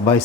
22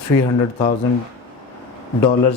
$300,000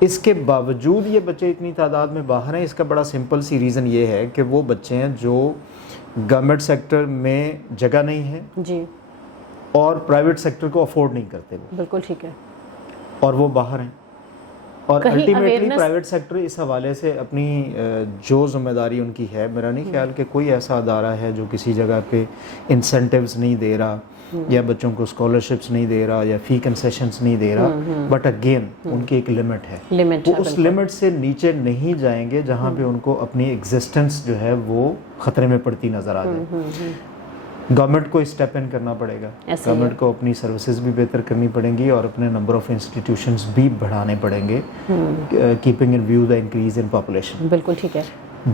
اس کے باوجود یہ بچے اتنی تعداد میں باہر ہیں. اس کا بڑا سمپل سی ریزن یہ ہے کہ وہ بچے ہیں جو گورنمنٹ سیکٹر میں جگہ نہیں ہے جی اور پرائیویٹ سیکٹر کو افورڈ نہیں کرتے وہ, بالکل ٹھیک ہے, اور وہ باہر ہیں. اور کہیں الٹیمیٹلی awareness- پرائیویٹ سیکٹر اس حوالے سے اپنی جو ذمہ داری ان کی ہے, میرا نہیں خیال کہ کوئی ایسا ادارہ ہے جو کسی جگہ پہ انسینٹیوز نہیں دے رہا یا بچوں کو اسکالرشپس نہیں دے رہا یا فی کنسیشنز نہیں دے رہا, بٹ اگین ان کی ایک لمٹ ہے. لمٹ وہ اس لمٹ سے نیچے نہیں جائیں گے جہاں پہ ان کو اپنی ایگزسٹنس جو ہے وہ خطرے میں پڑتی نظر آ جائے. گورنمنٹ کو اسٹیپ ان کرنا پڑے گا, گورنمنٹ کو اپنی سروسز بھی بہتر کرنی پڑیں گی اور اپنے نمبر آف انسٹیٹیوشنز بھی بڑھانے پڑیں گے, keeping in view the increase in population. بالکل ٹھیک ہے.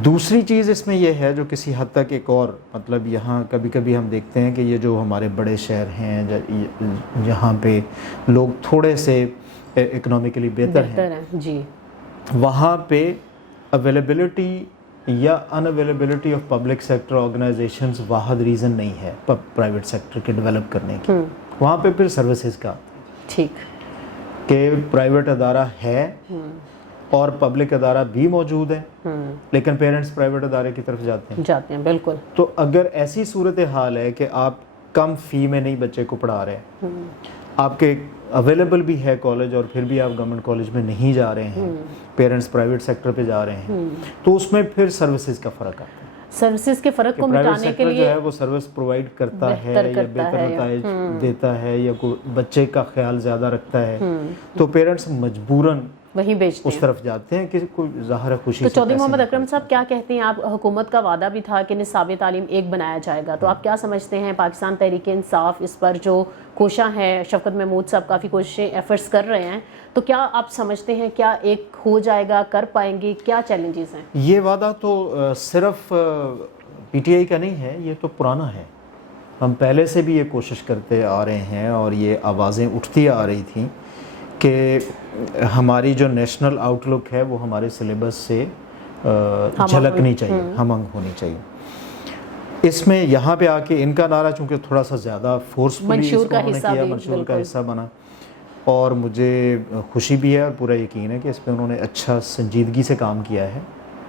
دوسری چیز اس میں یہ ہے جو کسی حد تک ایک اور مطلب یہاں کبھی کبھی ہم دیکھتے ہیں کہ یہ جو ہمارے بڑے شہر ہیں جہاں پہ لوگ تھوڑے سے اکنامکلی بہتر ہیں, جی وہاں پہ اویلیبلٹی یا unavailability of public sector organisations واحد ریزن نہیں ہے پرائیویٹ سیکٹر کے ڈیولپ کرنے کی. وہاں پہ پھر سروسز کا ٹھیک کہ پرائیویٹ ادارہ ہے اور پبلک ادارہ بھی موجود ہے, لیکن پیرنٹس پرائیویٹ ادارے کی طرف جاتے ہیں. بالکل. تو اگر ایسی صورتحال ہے کہ آپ کم فی میں نہیں بچے کو پڑھا رہے ہیں, آپ کے اویلیبل بھی ہے کالج اور پھر بھی آپ گورنمنٹ کالج میں نہیں جا رہے ہیں, پیرنٹس پرائیویٹ سیکٹر پہ جا رہے ہیں, تو اس میں پھر سروسز کا فرق آتا ہے. سروسز کے فرق کو مٹانے کے لیے جو ہے وہ سروس پرووائڈ کرتا ہے یا بہتر نتائج دیتا ہے یا بچے کا خیال زیادہ رکھتا ہے, تو پیرنٹس مجبوراً وہیں بیچتے اس طرف جاتے ہیں کہ کوئی ظاہر خوشی. تو چودھری محمد اکرم صاحب کیا کہتے ہیں آپ؟ حکومت کا وعدہ بھی تھا کہ نصاب تعلیم ایک بنایا جائے گا, تو آپ کیا سمجھتے ہیں پاکستان تحریک انصاف اس پر جو کوشاں ہے, شفقت محمود صاحب کافی کوششیں ایفرٹس کر رہے ہیں, تو کیا آپ سمجھتے ہیں کیا ایک ہو جائے گا, کر پائیں گے؟ کیا چیلنجز ہیں؟ یہ وعدہ تو صرف پی ٹی آئی کا نہیں ہے, یہ تو پرانا ہے. ہم پہلے سے بھی یہ کوشش کرتے آ رہے ہیں اور یہ آوازیں اٹھتی آ رہی تھیں کہ ہماری جو نیشنل آؤٹ لک ہے وہ ہمارے سلیبس سے جھلکنی چاہیے, ہم آہنگ ہونی چاہیے. اس میں یہاں پہ آ کے ان کا نعرہ چونکہ تھوڑا سا زیادہ فورسفلی اس کو انہوں نے کیا, منشور کا حصہ بنا, اور مجھے خوشی بھی ہے اور پورا یقین ہے کہ اس پہ انہوں نے اچھا سنجیدگی سے کام کیا ہے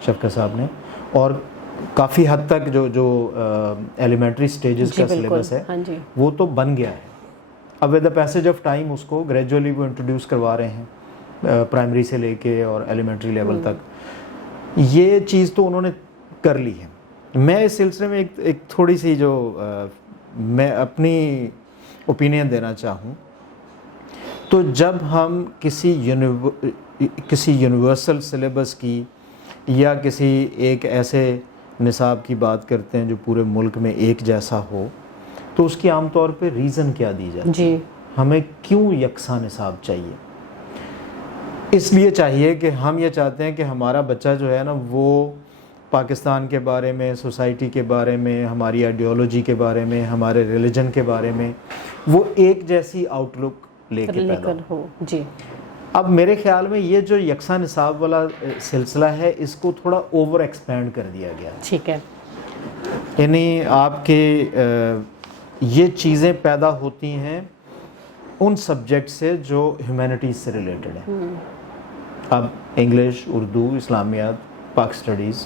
شفقت صاحب نے, اور کافی حد تک جو ایلیمنٹری سٹیجز کا سلیبس ہے وہ تو بن گیا ہے. اب with the passage of time اس کو گریجولی وہ انٹروڈیوس کروا رہے ہیں پرائمری سے لے کے اور ایلیمنٹری لیول تک. یہ چیز تو انہوں نے کر لی ہے. میں اس سلسلے میں ایک تھوڑی سی جو میں اپنی اوپینین دینا چاہوں, تو جب ہم کسی یونیورسل سلیبس کی یا کسی ایک ایسے نصاب کی بات کرتے ہیں جو پورے ملک میں ایک جیسا ہو, تو اس کی عام طور پہ ریزن کیا دی جاتی ہے جی, ہمیں کیوں یکساں نصاب چاہیے؟ اس لیے چاہیے کہ ہم یہ چاہتے ہیں کہ ہمارا بچہ جو ہے نا وہ پاکستان کے بارے میں, سوسائٹی کے بارے میں, ہماری آئیڈیالوجی کے بارے میں, ہمارے ریلیجن کے بارے میں وہ ایک جیسی آؤٹ لک لے کے پیدا ہو. جی. اب میرے خیال میں یہ جو یکساں نصاب والا سلسلہ ہے اس کو تھوڑا اوور ایکسپینڈ کر دیا گیا. ٹھیک ہے. یعنی آپ کے یہ چیزیں پیدا ہوتی ہیں ان سبجیکٹ سے جو ہیومینٹیز سے ریلیٹڈ ہیں. اب انگلش, اردو, اسلامیات, Pak studies,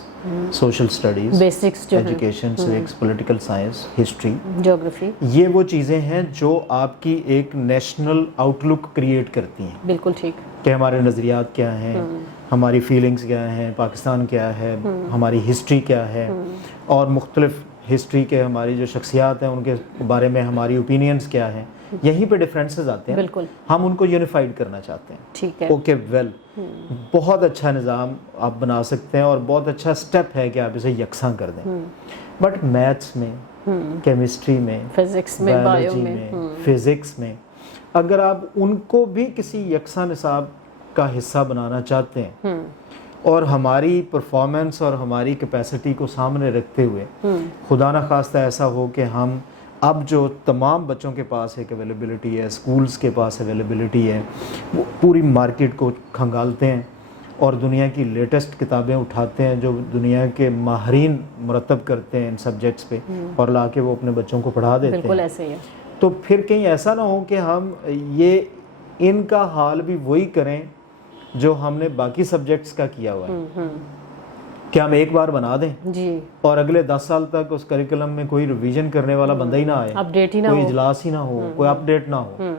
social studies, basics جو education, civics, political science, history, geography, یہ وہ چیزیں ہیں جو آپ کی ایک نیشنل آؤٹ لک کریٹ کرتی ہیں. بالکل ٹھیک. کہ ہمارے نظریات کیا ہیں, ہماری فیلنگز کیا ہیں, پاکستان کیا ہے, ہماری ہسٹری کیا ہے, اور مختلف ہسٹری کے ہماری جو شخصیات ہیں ان کے بارے میں ہماری اوپینینز کیا ہیں. یہیں پہ ڈفرینسز آتے ہیں. بالکل. ہم ان کو یونیفائڈ کرنا چاہتے ہیں. ٹھیک ہے. اوکے, ویل, بہت اچھا نظام آپ بنا سکتے ہیں اور بہت اچھا سٹیپ ہے کہ آپ اسے یکساں کر دیں. بٹ میتھس میں, کیمسٹری میں, فزکس میں, بایولوجی میں, فزکس میں اگر آپ ان کو بھی کسی یکساں نصاب کا حصہ بنانا چاہتے ہیں اور ہماری پرفارمنس اور ہماری کیپیسٹی کو سامنے رکھتے ہوئے, خدا نہ خواستہ ایسا ہو کہ ہم اب جو تمام بچوں کے پاس ایک اویلیبلٹی ہے, اسکولز کے پاس اویلیبلٹی ہے, وہ پوری مارکیٹ کو کھنگالتے ہیں اور دنیا کی لیٹسٹ کتابیں اٹھاتے ہیں جو دنیا کے ماہرین مرتب کرتے ہیں ان سبجیکٹس پہ, اور لا کے وہ اپنے بچوں کو پڑھا دیتے ہیں. بالکل ایسے ہی ہے. تو پھر کہیں ایسا نہ ہو کہ ہم یہ ان کا حال بھی وہی کریں جو ہم نے باقی سبجیکٹس کا کیا ہوا ہے کہ ہم ایک بار بنا دیں جی اور اگلے 10 سال تک اس کریکولم میں کوئی ریویژن کرنے والا بندہ ہی نہ آئے, اپڈیٹ ہی نہ کوئی ہو. اجلاس ہی نہ ہو, کوئی اپڈیٹ نہ ہو.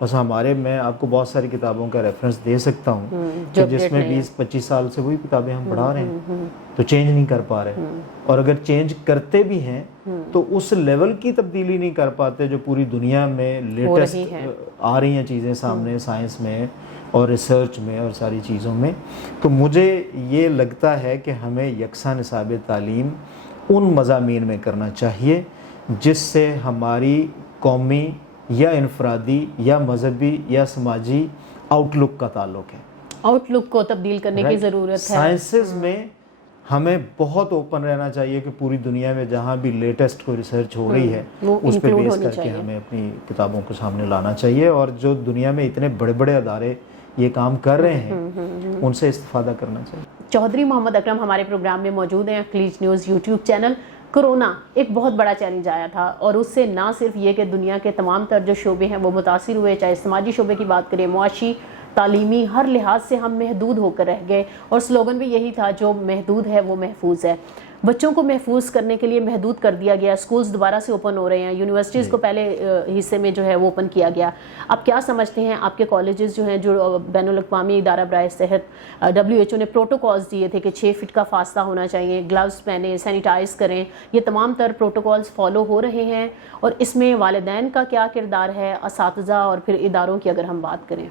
بس ہمارے, میں آپ کو بہت ساری کتابوں کا ریفرنس دے سکتا ہوں کہ جس میں 20-25 سال سے وہی کتابیں ہم پڑھا رہے ہیں تو چینج نہیں کر پا رہے, اور اگر چینج کرتے بھی ہیں تو اس لیول کی تبدیلی نہیں کر پاتے جو پوری دنیا میں لیٹسٹ آ رہی ہیں چیزیں سامنے, سائنس میں اور ریسرچ میں اور ساری چیزوں میں. تو مجھے یہ لگتا ہے کہ ہمیں یکساں نصاب تعلیم ان مضامین میں کرنا چاہیے جس سے ہماری قومی یا انفرادی یا مذہبی یا سماجی آؤٹ لک کا تعلق ہے. آؤٹ لک کو تبدیل کرنے کی ضرورت ہے. سائنسز میں ہمیں بہت اوپن رہنا چاہیے کہ پوری دنیا میں جہاں بھی لیٹسٹ کوئی ریسرچ ہو رہی ہے اس پہ بیس کر کے ہمیں اپنی کتابوں کو سامنے لانا چاہیے, اور جو دنیا میں اتنے بڑے بڑے ادارے یہ کام کر رہے ہیں ان سے استفادہ کرنا چاہیے. چودھری محمد اکرم ہمارے پروگرام میں موجود ہیں. کلیچ نیوز یوٹیوب چینل. کرونا ایک بہت بڑا چیلنج آیا تھا اور اس سے نہ صرف یہ کہ دنیا کے تمام تر جو شعبے ہیں وہ متاثر ہوئے, چاہے سماجی شعبے کی بات کریں, معاشی, تعلیمی, ہر لحاظ سے ہم محدود ہو کر رہ گئے, اور سلوگن بھی یہی تھا جو محدود ہے وہ محفوظ ہے. بچوں کو محفوظ کرنے کے لیے محدود کر دیا گیا. سکولز دوبارہ سے اوپن ہو رہے ہیں, یونیورسٹیز کو پہلے حصے میں جو ہے وہ اوپن کیا گیا. آپ کیا سمجھتے ہیں, آپ کے کالجز جو ہیں جو بین الاقوامی ادارہ برائے صحت WHO نے پروٹوکالز دیے تھے کہ 6 فٹ کا فاصلہ ہونا چاہیے, گلوز پہنیں, سینیٹائز کریں, یہ تمام تر پروٹوکالز فالو ہو رہے ہیں, اور اس میں والدین کا کیا کردار ہے, اساتذہ اور پھر اداروں کی اگر ہم بات کریں؟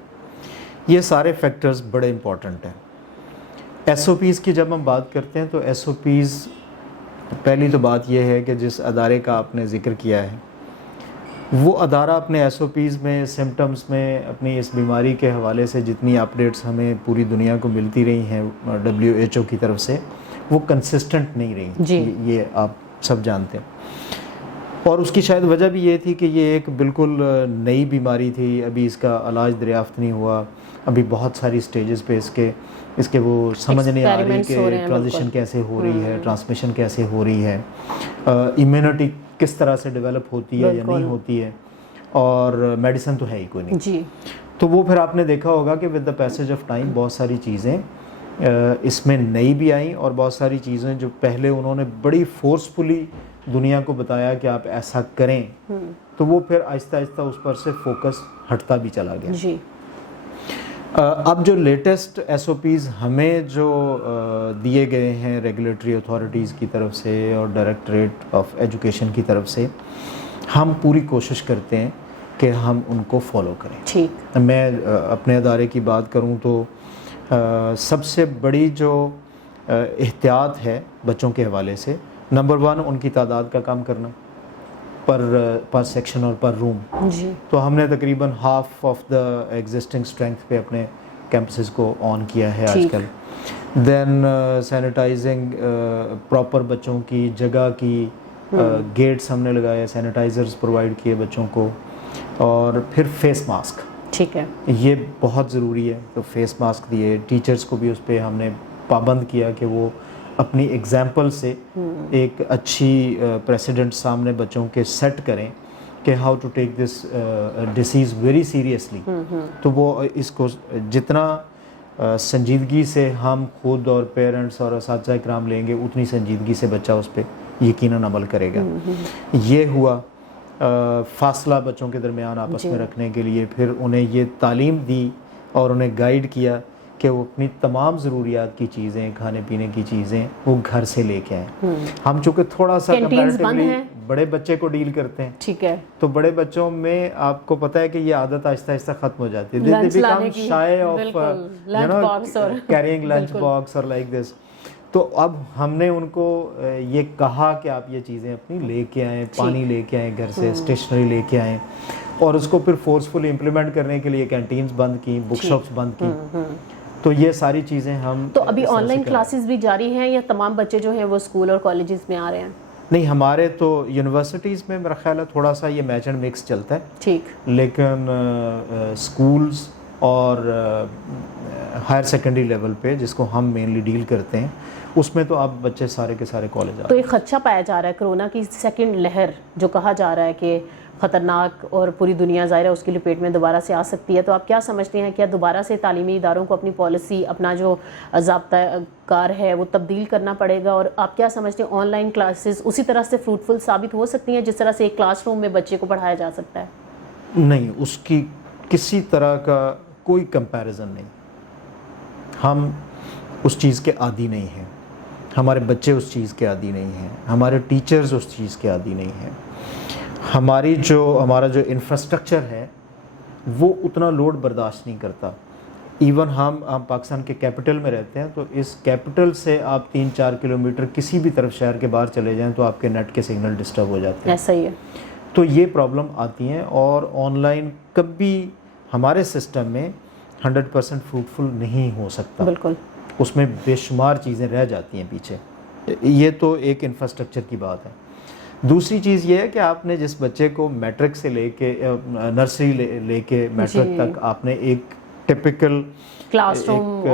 یہ سارے فیکٹرز بڑے امپورٹنٹ ہیں. SOPs کی جب ہم بات کرتے ہیں تو SOPs, پہلی تو بات یہ ہے کہ جس ادارے کا آپ نے ذکر کیا ہے وہ ادارہ اپنے SOPs میں, سمٹمز میں, اپنی اس بیماری کے حوالے سے جتنی اپڈیٹس ہمیں پوری دنیا کو ملتی رہی ہیں WHO کی طرف سے, وہ کنسسٹنٹ نہیں رہی. یہ آپ سب جانتے ہیں, اور اس کی شاید وجہ بھی یہ تھی کہ یہ ایک بالکل نئی بیماری تھی, ابھی اس کا علاج دریافت نہیں ہوا, ابھی بہت ساری سٹیجز پہ اس کے وہ سمجھ نہیں آ رہی کہ ٹرانزیشن کیسے ہو رہی ہے, ٹرانسمیشن کیسے ہو رہی ہے, ایمیونٹی کس طرح سے ڈیولپ ہوتی ہے یا نہیں ہوتی ہے, اور میڈیسن تو ہے ہی کوئی نہیں. تو وہ پھر آپ نے دیکھا ہوگا کہ with the passage of time بہت ساری چیزیں اس میں نئی بھی آئیں, اور بہت ساری چیزیں جو پہلے انہوں نے بڑی فورسفلی دنیا کو بتایا کہ آپ ایسا کریں, تو وہ پھر آہستہ آہستہ اس پر سے فوکس ہٹتا بھی چلا گیا. اب جو لیٹسٹ SOPs ہمیں جو دیے گئے ہیں ریگولیٹری اتھارٹیز کی طرف سے اور ڈائریکٹریٹ آف ایجوکیشن کی طرف سے, ہم پوری کوشش کرتے ہیں کہ ہم ان کو فالو کریں. میں اپنے ادارے کی بات کروں تو سب سے بڑی جو احتیاط ہے بچوں کے حوالے سے, نمبر 1 ان کی تعداد کا کم کرنا پر سیکشن اور پر روم. تو ہم نے تقریباً half of the existing strength پہ اپنے کیمپسز کو آن کیا ہے آج کل. دین سینیٹائزنگ پراپر بچوں کی جگہ کی, گیٹس ہم نے لگائے, سینیٹائزرز پرووائڈ کیے بچوں کو, اور پھر فیس ماسک. ٹھیک ہے, یہ بہت ضروری ہے. تو فیس ماسک دیے, ٹیچرز کو بھی اس پہ ہم نے پابند کیا کہ وہ اپنی ایگزامپل سے ایک اچھی پریسیڈنٹ سامنے بچوں کے سیٹ کریں کہ how to take this disease very seriously. تو وہ اس کو جتنا سنجیدگی سے ہم خود اور پیرنٹس اور اساتذہ کرام لیں گے, اتنی سنجیدگی سے بچہ اس پہ یقیناً عمل کرے گا. یہ ہوا. فاصلہ بچوں کے درمیان آپس میں رکھنے کے لیے پھر انہیں یہ تعلیم دی اور انہیں گائیڈ کیا کہ وہ اپنی تمام ضروریات کی چیزیں, کھانے پینے کی چیزیں وہ گھر سے لے کے آئیں. ہم چونکہ تھوڑا سا کمپیریٹیولی بڑے بچے کو ڈیل کرتے ہیں, ٹھیک ہے, تو بڑے بچوں میں آپ کو پتہ ہے کہ یہ عادت آہستہ آہستہ ختم ہو جاتی ہے. They become shy of carrying lunch box or like this. تو اب ہم نے ان کو یہ کہا کہ آپ یہ چیزیں اپنی لے کے آئیں, پانی لے کے آئیں گھر سے, اسٹیشنری لے کے آئیں, اور اس کو پھر فورسفلی امپلیمنٹ کرنے کے لیے کینٹینز بند کی, بک شاپس بند کی. تو یہ ساری چیزیں ہم. تو ابھی آن لائن کلاسز بھی جاری ہیں یا تمام بچے جو ہیں وہ اسکول اور کالجز میں آ رہے ہیں؟ نہیں, ہمارے تو یونیورسٹیز میں میرا خیال ہے تھوڑا سا یہ میچ اینڈ مکس چلتا ہے, ٹھیک, لیکن اسکولز اور ہائر سیکنڈری لیول پہ جس کو ہم مینلی ڈیل کرتے ہیں اس میں تو اب بچے سارے کے سارے کالج آ رہے ہیں. تو ایک خدشہ پایا جا رہا ہے کرونا کی سیکنڈ لہر جو کہا جا رہا ہے کہ خطرناک اور پوری دنیا ظاہر ہے اس کی لپیٹ میں دوبارہ سے آ سکتی ہے. تو آپ کیا سمجھتے ہیں کیا دوبارہ سے تعلیمی اداروں کو اپنی پالیسی اپنا جو ضابطہ کار ہے وہ تبدیل کرنا پڑے گا؟ اور آپ کیا سمجھتے ہیں آن لائن کلاسز اسی طرح سے فروٹفل ثابت ہو سکتی ہیں جس طرح سے ایک کلاس روم میں بچے کو پڑھایا جا سکتا ہے؟ نہیں، اس کی کسی طرح کا کوئی کمپیریزن نہیں. ہم اس چیز کے عادی نہیں ہیں، ہمارے بچے اس چیز کے عادی نہیں ہیں، ہمارے ٹیچرز اس چیز کے عادی نہیں ہیں. ہمارا جو انفراسٹرکچر ہے وہ اتنا لوڈ برداشت نہیں کرتا. ایون ہم پاکستان کے کیپٹل میں رہتے ہیں، تو اس کیپٹل سے آپ 3-4 کلومیٹر کسی بھی طرف شہر کے باہر چلے جائیں تو آپ کے نیٹ کے سگنل ڈسٹرب ہو جاتے ہیں. ایسا ہی ہے. تو یہ پرابلم آتی ہیں، اور آن لائن کبھی ہمارے سسٹم میں 100% فروٹفل نہیں ہو سکتا. بالکل، اس میں بے شمار چیزیں رہ جاتی ہیں پیچھے. یہ تو ایک انفراسٹرکچر کی بات ہے. دوسری چیز یہ ہے کہ آپ نے جس بچے کو میٹرک سے لے کے نرسری لے کے میٹرک تک آپ نے ایک ٹپیکل کلاس روم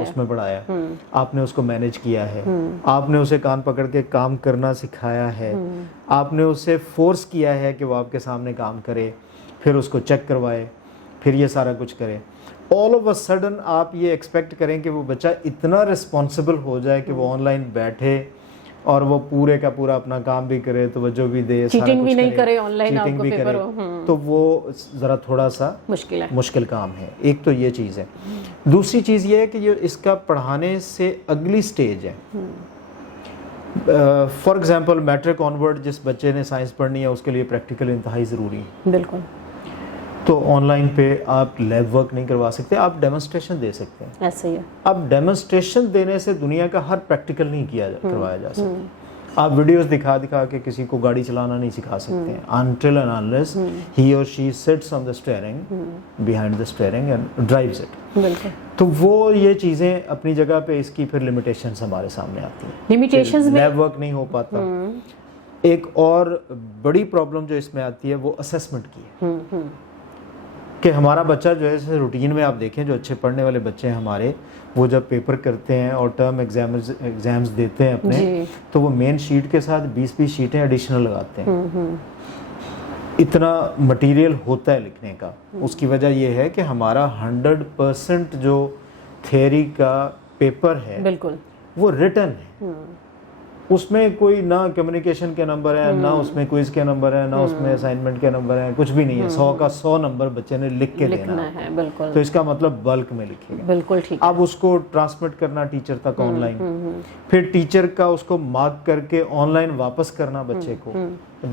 اس میں پڑھایا، آپ نے اس کو مینیج کیا ہے، آپ نے اسے کان پکڑ کے کام کرنا سکھایا ہے، آپ نے اسے فورس کیا ہے کہ وہ آپ کے سامنے کام کرے، پھر اس کو چیک کروائے، پھر یہ سارا کچھ کرے. آل آف اے سڈن آپ یہ ایکسپیکٹ کریں کہ وہ بچہ اتنا رسپانسبل ہو جائے کہ وہ آن لائن بیٹھے اور وہ پورے کا پورا اپنا کام بھی کرے، توجہ بھی دے، چیٹنگ بھی نہیں کرے، آن لائن آپ کو پیپر ہو، تو وہ ذرا تھوڑا سا مشکل کام ہے. ایک تو یہ چیز ہے. دوسری چیز یہ ہے کہ یہ اس کا پڑھانے سے اگلی سٹیج ہے. فار ایگزامپل میٹرک آنورڈ جس بچے نے سائنس پڑھنی ہے اس کے لیے پریکٹیکل انتہائی ضروری ہے. بالکل. تو آن لائن پہ آپ لیب ورک نہیں کروا سکتے، آپ ڈیمونسٹریشن دے سکتے ہیں. ایسا ہی ہے. اب ڈیمونسٹریشن دینے سے دنیا کا ہر پریکٹیکل نہیں کروایا جا سکتا. آپ ویڈیوز دکھا کے کسی کو گاڑی چلانا نہیں سکھا سکتے ہیں until and unless he or she sits on the steering, behind the steering and drives it. بالکل. تو وہ یہ چیزیں اپنی جگہ پہ اس کی پھر لمیٹیشنز ہمارے سامنے آتی ہیں. لمیٹیشنز میں لیب ورک نہیں ہو پاتا. ایک اور بڑی پرابلم جو اس میں آتی ہے وہ اسیسمنٹ کی ہے کہ ہمارا بچہ جو ہے روٹین میں آپ دیکھیں جو اچھے پڑھنے والے بچے ہیں ہمارے، وہ جب پیپر کرتے ہیں اور ٹرم ایگزامز دیتے ہیں اپنے، تو وہ مین شیٹ کے ساتھ 20 شیٹیں ایڈیشنل لگاتے ہیں. اتنا مٹیریل ہوتا ہے لکھنے کا. اس کی وجہ یہ ہے کہ ہمارا 100% جو تھیوری کا پیپر ہے بالکل وہ ریٹن ہے. اس میں کوئی نہ کمیونیکیشن کے نمبر ہیں، نہ اس میں کوئز کے نمبر ہیں، نہ اس میں اسائنمنٹ کے نمبر ہیں، کچھ بھی نہیں ہے. 100 کا 100 نمبر بچے نے لکھ کے دینا ہے. بالکل. تو اس کا مطلب بلک میں لکھے گا. بالکل ٹھیک. اب اس کو ٹرانسمٹ کرنا ٹیچر تک آن لائن، پھر ٹیچر کا اس کو مارک کر کے آن لائن واپس کرنا بچے کو،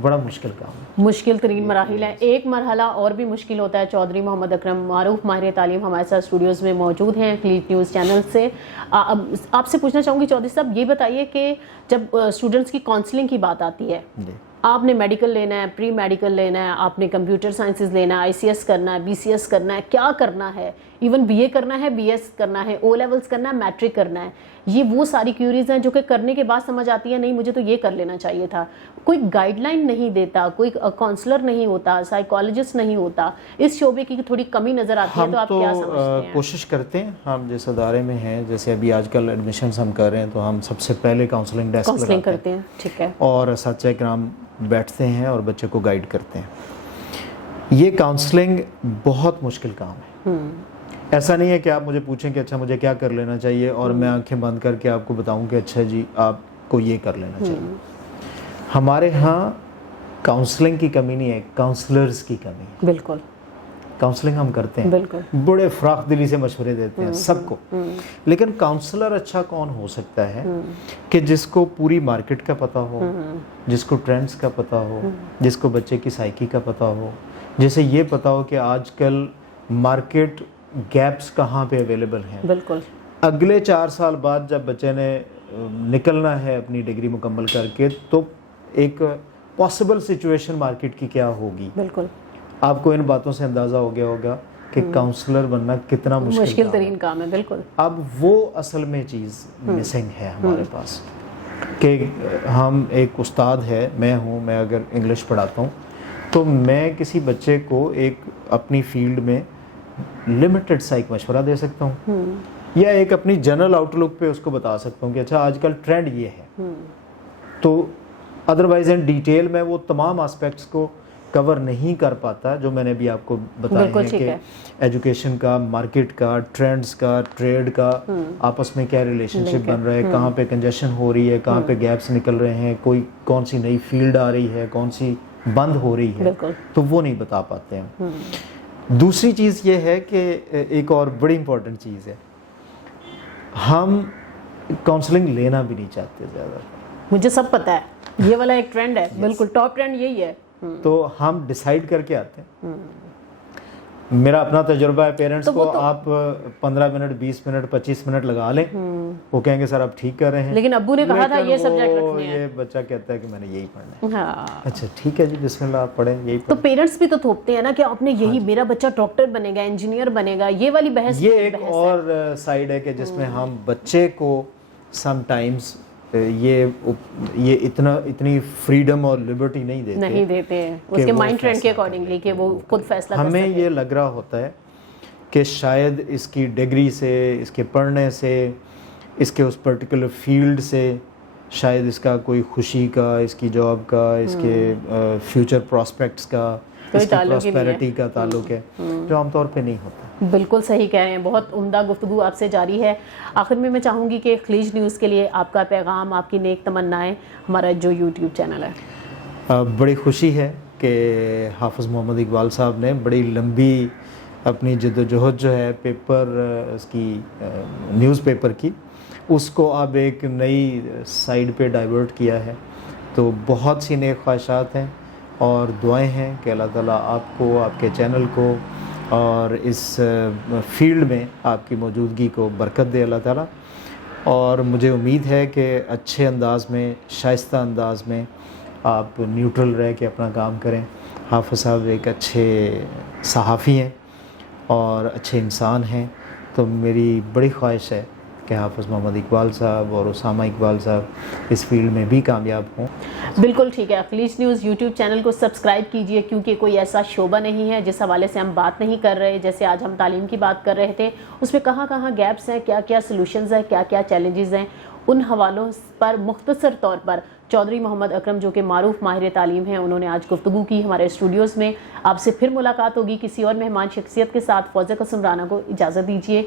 بڑا مشکل کام ہے. مشکل ترین مراحل ہے. ایک مرحلہ اور بھی مشکل ہوتا ہے. چودھری محمد اکرم معروف ماہر تعلیم ہمارے ساتھ اسٹوڈیوز میں موجود ہیں کلیٹ نیوز چینل سے. آپ سے پوچھنا چاہوں گی چودھری صاحب، یہ بتائیے کہ جب اسٹوڈنٹس کی کاؤنسلنگ کی بات آتی ہے، آپ نے میڈیکل لینا ہے، پری میڈیکل لینا ہے، آپ نے کمپیوٹر سائنسز لینا ہے، ICS کرنا ہے، BCS کرنا ہے، کیا کرنا ہے، ایون BA کرنا ہے، BS کرنا ہے، O لیولز کرنا ہے، میٹرک کرنا ہے، یہ وہ ساری کیوریز ہیں جو کہ کرنے کے بعد سمجھ آتی ہے نہیں مجھے تو یہ کر لینا چاہیے تھا. کوئی گائیڈ لائن نہیں دیتا، کوئی کاؤنسلر نہیں ہوتا، سائیکالوجسٹ نہیں ہوتا. اس شعبے کی تھوڑی کمی نظر آتی ہے. تو آپ کیا سمجھتے ہیں؟ کوشش کرتے ہیں ہم جس ادارے میں ہیں، جیسے ابھی آج کل ایڈمیشنز ہم کر رہے ہیں تو ہم سب سے پہلے کاؤنسلنگ ڈیسک کرتے ہیں. ٹھیک ہے. اور اساتذہ کرام بیٹھتے ہیں اور بچے کو گائیڈ کرتے ہیں. یہ کاؤنسلنگ بہت مشکل کام ہے. ایسا نہیں ہے کہ آپ مجھے پوچھیں کہ اچھا مجھے کیا کر لینا چاہیے اور میں آنکھیں بند کر کے آپ کو بتاؤں کہ اچھا جی آپ کو یہ کر لینا چاہیے. ہمارے ہاں کاؤنسلنگ کی کمی نہیں ہے، کاؤنسلرز کی کمی ہے. بالکل. کاؤنسلنگ ہم کرتے ہیں، بالکل بڑے فراخ دلی سے مشورے دیتے ہیں سب کو، لیکن کاؤنسلر اچھا کون ہو سکتا ہے کہ جس کو پوری مارکیٹ کا پتہ ہو، جس کو ٹرینڈز کا پتہ ہو، جس کو بچے کی سائیکی کا پتہ ہو، جسے یہ پتہ ہو کہ آج کل مارکیٹ گیپس کہاں پہ اویلیبل ہیں. بالکل. اگلے 4 سال بعد جب بچے نے نکلنا ہے اپنی ڈگری مکمل کر کے، تو ایک پاسبل سچویشن مارکیٹ کی کیا ہوگی. بالکل. آپ کو ان باتوں سے اندازہ ہو گیا ہوگا کہ کاؤنسلر بننا کتنا مشکل ترین کام ہے. بالکل. اب وہ اصل میں چیز مسنگ ہے ہمارے پاس کہ ہم ایک استاد ہے، میں ہوں، میں اگر انگلش پڑھاتا ہوں تو میں کسی بچے کو ایک اپنی فیلڈ میں لمیٹڈ سا ایک مشورہ دے سکتا ہوں، یا ایک اپنی جنرل آؤٹ لک پہ اس کو بتا سکتا ہوں کہ اچھا آج کل ٹرینڈ یہ ہے. تو ادروائز ان ڈیٹیل میں وہ تمام آسپیکٹس کو کور نہیں کر پاتا جو میں نے بھی آپ کو بتایا بالکل ہے ٹھیک کہ ہے۔ ایجوکیشن کا، مارکیٹ کا، ٹرینڈز کا، ٹریڈ کا آپس میں کیا ریلیشن شپ بن رہا ہے، کہاں پہ کنجیشن ہو رہی ہے، کہاں پہ گیپس نکل رہے ہیں، کوئی کون سی نئی فیلڈ آ رہی ہے، کون سی بند ہو رہی ہے، بالکل۔ تو وہ نہیں بتا پاتے ہیں۔ دوسری چیز یہ ہے کہ ایک اور بڑی امپورٹنٹ چیز ہے، ہم کاؤنسلنگ لینا بھی نہیں چاہتے زیادہ، مجھے سب پتا ہے، یہ والا ایک ٹرینڈ ہے، بالکل ٹاپ ٹرینڈ یہی ہے۔ تو ہم ڈیسائیڈ کر کے آتے ہیں۔ میرا اپنا تجربہ ہے، پیرنٹس کو آپ 15 منٹ 20 منٹ 25 منٹ لگا لیں، وہ کہیں گے سر آپ ٹھیک کر رہے ہیں، لیکن ابو نے کہا تھا یہ سبجیکٹ رکھنے ہیں، یہ بچہ کہتا ہے کہ میں نے یہی پڑھنا ہے۔ ہاں، اچھا ٹھیک ہے جی، بسم اللہ آپ پڑھیں، یہی تو پیرنٹس بھی تو تھوپتے ہیں نا کہ آپ نے یہی، میرا بچہ ڈاکٹر بنے گا، انجینئر بنے گا، یہ والی بحث۔ یہ ایک اور سائیڈ ہے کہ جس میں ہم بچے کو سم ٹائمز یہ اتنی فریڈم اور لبرٹی نہیں دیتے ہیں اس کے مائنڈ ٹرینڈ کے اکارڈنگلی کہ وہ خود فیصلہ کر سکے۔ ہمیں یہ لگ رہا ہوتا ہے کہ شاید اس کی ڈگری سے، اس کے پڑھنے سے، اس کے اس پرٹیکولر فیلڈ سے شاید اس کا کوئی خوشی کا، اس کی جاب کا، اس کے فیوچر پراسپیکٹس کا، اس کی پراسپیرٹی کا تعلق ہے، جو عام طور پہ نہیں ہوتا۔ بالکل صحیح کہہ رہے ہیں، بہت عمدہ گفتگو آپ سے جاری ہے۔ آخر میں میں چاہوں گی کہ خلیج نیوز کے لیے آپ کا پیغام، آپ کی نیک تمنائیں، ہمارا جو یوٹیوب چینل ہے۔ بڑی خوشی ہے کہ حافظ محمد اقبال صاحب نے بڑی لمبی اپنی جد و جہد جو ہے پیپر اس کی نیوز پیپر کی، اس کو اب ایک نئی سائیڈ پہ ڈائیورٹ کیا ہے، تو بہت سی نیک خواہشات ہیں اور دعائیں ہیں کہ اللہ تعالیٰ آپ کو، آپ کے چینل کو اور اس فیلڈ میں آپ کی موجودگی کو برکت دے اللہ تعالیٰ، اور مجھے امید ہے کہ اچھے انداز میں، شائستہ انداز میں آپ نیوٹرل رہ کے اپنا کام کریں۔ حافظ صاحب ایک اچھے صحافی ہیں اور اچھے انسان ہیں، تو میری بڑی خواہش ہے کہ حافظ محمد اقبال صاحب اور اسامہ اقبال صاحب اس فیلڈ میں بھی کامیاب ہوں۔ بالکل ٹھیک ہے، خلیج نیوز یوٹیوب چینل کو سبسکرائب کیجئے، کیونکہ کوئی ایسا شعبہ نہیں ہے جس حوالے سے ہم بات نہیں کر رہے۔ جیسے آج ہم تعلیم کی بات کر رہے تھے، اس میں کہاں کہاں گیپس ہیں، کیا کیا سلوشنز ہیں، کیا کیا چیلنجز ہیں، ان حوالوں پر مختصر طور پر چودھری محمد اکرم جو کہ معروف ماہر تعلیم ہیں، انہوں نے آج گفتگو کی ہمارے اسٹوڈیوز میں۔ آپ سے پھر ملاقات ہوگی کسی اور مہمان شخصیت کے ساتھ۔ فوزیہ قاسم رانا کو اجازت دیجیے۔